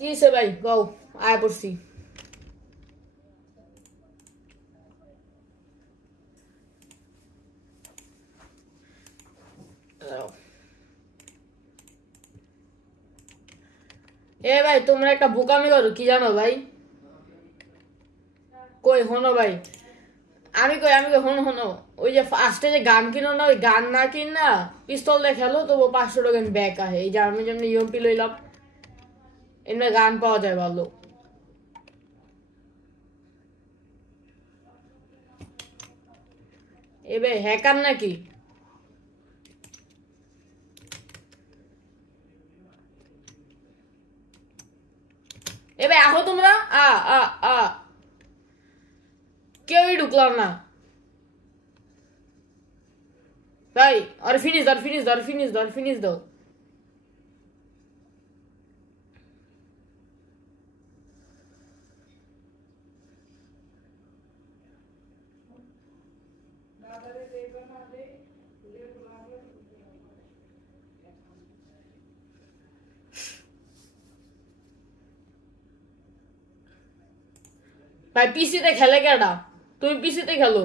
কি সে ভাই গাও আয় পড়ছি এ ভাই তোমরা একটা বোকামি করো কি জানো ভাই কই হনো ভাই আমি কই হনো ওই যে ফার্স্টে যে গান কিনো না ওই গান না কিন না পিস্তল দিয়ে খেলো তবু 500 টাকা ব্যাক আহে এই যে আমি যেমনি ইউএমপি লইলাম এমনি গান পাওয়া যায় ভালো এ ভাই হ্যাকার নাকি এ ভাই আহো তোমরা আ আ আ কেউই ঢুকলাম না ভাই আর ফিনিশ দাও ভাই পিসিতে খেলে কেডা তুমি পিসিতে খেলো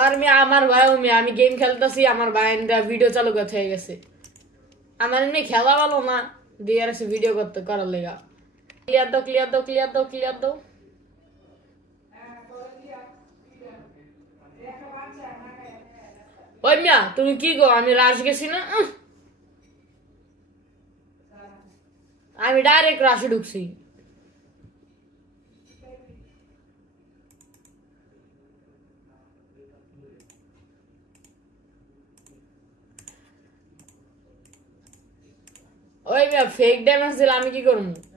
আর আমার ভাই আমি গেম খেলতেছি আমার ভাই ভিডিও চালু করতে হয়ে গেছে আমার এমনি খেলা ভালো না দিয়ে আর ভিডিও করতে করার লেগা ক্লিয়ার দাও ওই মিয়া তুমি কি গো আমি রাশ গেছি না আমি ডাইরেক্ট রাশে ঢুকছি ওই মিয়া ফেক ড্যামেজ দিলে আমি কি করবো